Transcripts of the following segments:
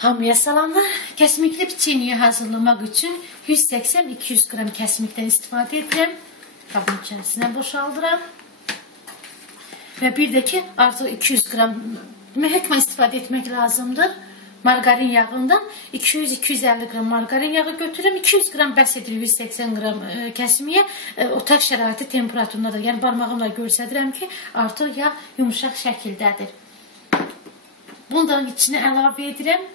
Hamıya salamlar. Kəsmikli piçeniyi hazırlamaq üçün 180-200 qram kəsmikdən istifadə edirəm. Qabın içərisinə boşaldıram. Və bir də ki, artıq 200 qram hökmən istifadə etmək lazımdır. Margarin yağından 200-250 qram margarin yağı götürürəm. 200 qram bəs edir 180 qram kəsmiyə. Otaq şəraiti temperaturundadır. Yəni barmağımla göstərirəm ki, artıq yağ yumuşaq şəkildədir. Bundan içine əlavə edirəm.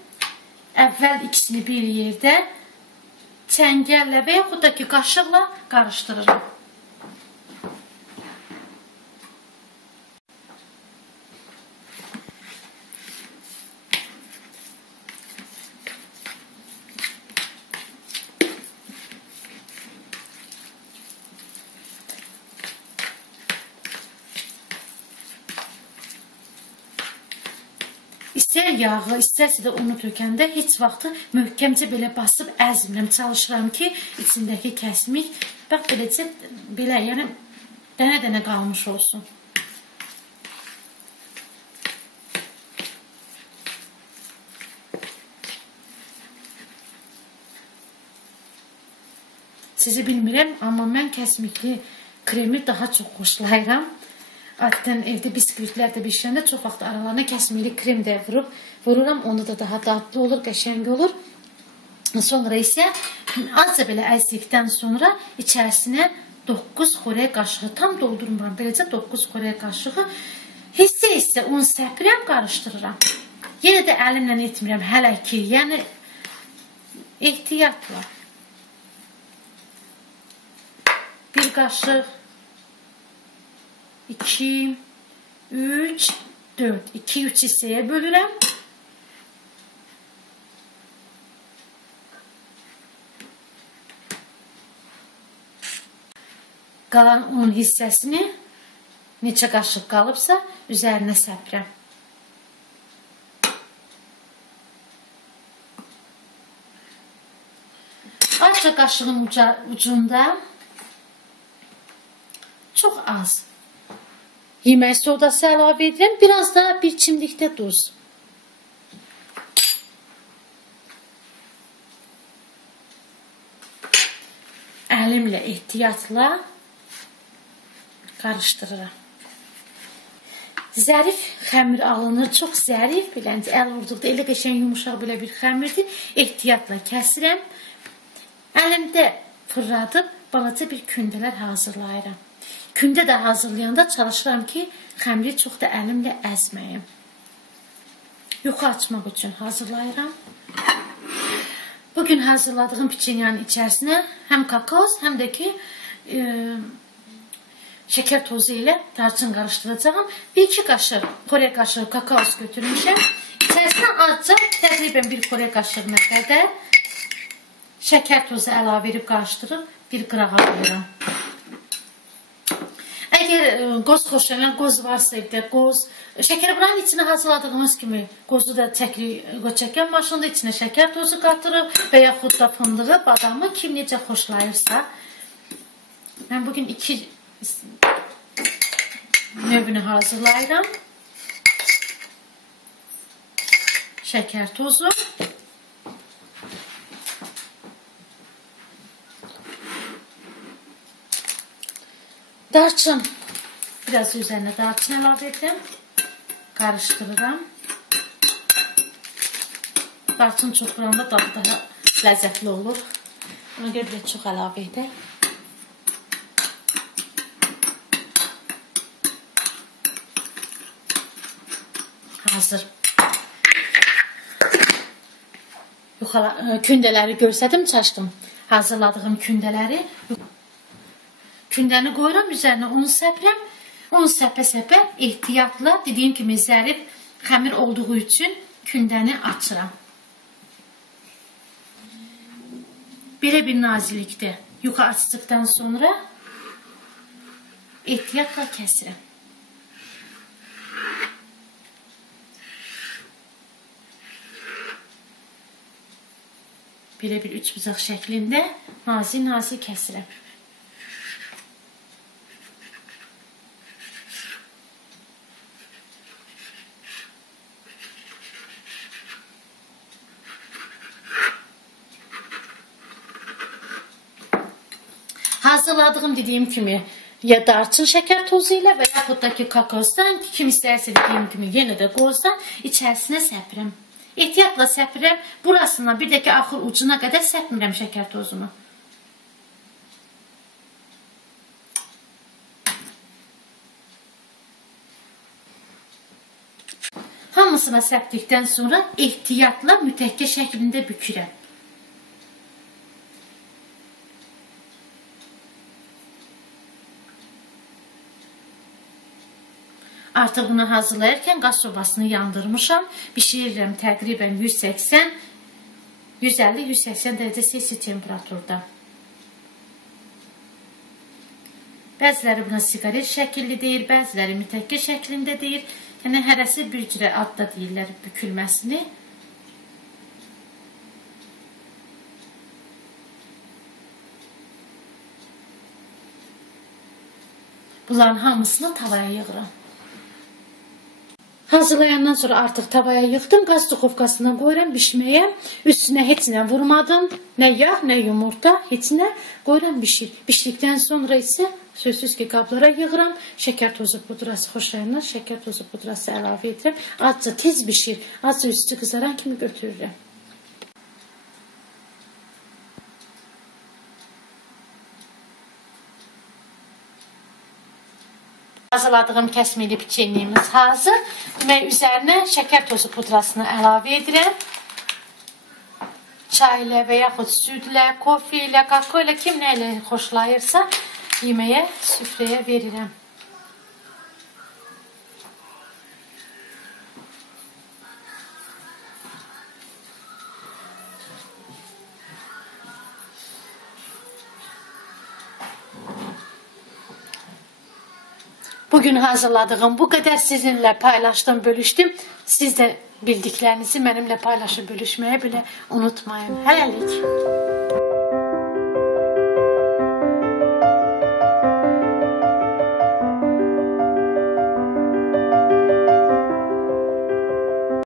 Əvvəl ikisini bir yerdə çəngəllə və yaxud da ki, qaşıqla qarışdırırım. İstər yağı, istərsə də unu tökəndə heç vaxtı möhkəmcə belə basıb əzmirəm. Çalışıram ki, içindəki kəsmik bax beləcə, belə, yəni dənə-dənə qalmış olsun. Sizi bilmirəm, amma mən kəsmikli kremi daha çox xoşlayıram. Adətən evdə biskvitlər də bişirəndə çox vaxt aralarına kəsmikli krem də vururam. Onda da daha dadlı olur, qəşəng olur. Sonra isə azca belə əzdikdən sonra içərisinə 9 xörək qaşığı, tam doldurmuram, beləcə 9 xörək qaşığı hissə-hissə un səpirəm, qarışdırıram. Yenə də əlimlə etmirəm hələ ki, yəni ehtiyatla. Bir qaşıq, 2, 3, 4. 2-3 hissəyə bölürəm. Qalan un hissəsini neçə qaşıq qalıbsa üzərinə səpirəm. Azca qaşığın ucunda çox az yemək sodası əlavə edirəm. Biraz da bir çimdikdə duz. Əlimlə ehtiyatla qarışdırıram. Zərif xəmir alınır. Çox zərif, beləncə əl vurduqda elə qəşəng yumuşaq belə bir xəmirdir. Ehtiyatla kəsirəm. Əlimdə fırladıb balaca bir kündələr hazırlayıram. Kündə də hazırlayanda çalışıram ki, xəmiri çox da əlimlə əzməyim. Yuxa açmaq üçün hazırlayıram. Bugün hazırladığım piçenyanın içərisinə həm kakao, həm də ki, şəkər tozu ilə tarçın qarışdıracağım. 1-2 qaşıq xörək qaşığı kakao götürmüşəm. İçərisinə azca, təqribən bir xörək qaşığına qədər şəkər tozu əlavə edib qarışdırıb bir qırağa qoyuram. Əgər qoz xoşlayan, qoz varsa evdə, qoz, şəkər buranın içine hazırladığımız kimi qozu da çəkən maşında içine şəkər tozu qatırıb və yaxud da fındığı, badamı kim necə xoşlayırsa. Mən bugün 2 növünü hazırlayıram. Şəkər tozu. Darçın, biraz üzerine darçın əlavə edirəm, qarışdırıram. Darçın çox vuranda dadı daha ləzzətli olur. Ona görə bir çox əlavə edək. Hazır. Kündələri görsədim, çaşdım. Hazırladığım kündələri. Kündəni qoyuram, üzərinə un səpirəm. Un səpə-səpə ehtiyatla, dediyim kimi zərif xəmir olduğu üçün kündəni açıram. Belə bir nazilikdə yuxa açdıqdan sonra ehtiyatla kəsirəm. Belə bir üçbucaq şəklində nazik-nazik kəsirəm. Hazırladığım dediyim kimi ya darçın şəkər tozu ilə və yaxud da ki kakosdan, kim istərsə dediyim kimi yenə də qozdan içərisinə səpirəm. Ehtiyatla səpirəm. Burasına bir də ki axır ucuna qədər səpmirəm şəkər tozumu. Hamısına səpdikdən sonra ehtiyatla mütəkkə şəklində bükürəm. Artıq bunu hazırlayarkən qaz sobasını yandırmışam. Bişirirəm təqribən 150-180 dərəcə Selsi temperaturda. Bəziləri buna siqaret şəkilli deyir, bəziləri mütəkkə şəklində deyir. Yəni hərəsi bir cürə adda deyirlər bükülməsini. Bunların hamısını tavaya yığıram. Hazırlayandan sonra artıq tavaya yığdım. Qaz duxovkasına qoyuram bişməyə. Üstünə heç nə vurmadım. Nə yağ, nə yumurta, heç nə. Qoyuram bişir. Bişdikdən sonra isə sözsüz ki qablara yığıram. Şəkər tozu pudrası xoşlayanlar şəkər tozu pudrası əlavə edirəm. Azca tez bişir. Azca üstü qızaran kimi götürürəm. Hazırladığım kəsmili piçenyemiz hazır. Demək, üzərinə şəkər tozu pudrasını əlavə edirəm. Çay ilə və yaxud südlə, kofe ilə, kakao ilə kim nə ilə xoşlayırsa yeməyə, süfrəyə verirəm. Bugün hazırladığım bu qədər sizinlə paylaşdım, bölüşdüm. Siz də bildiklərinizi mənimlə paylaşıb bölüşməyə belə unutmayın. Hələlik.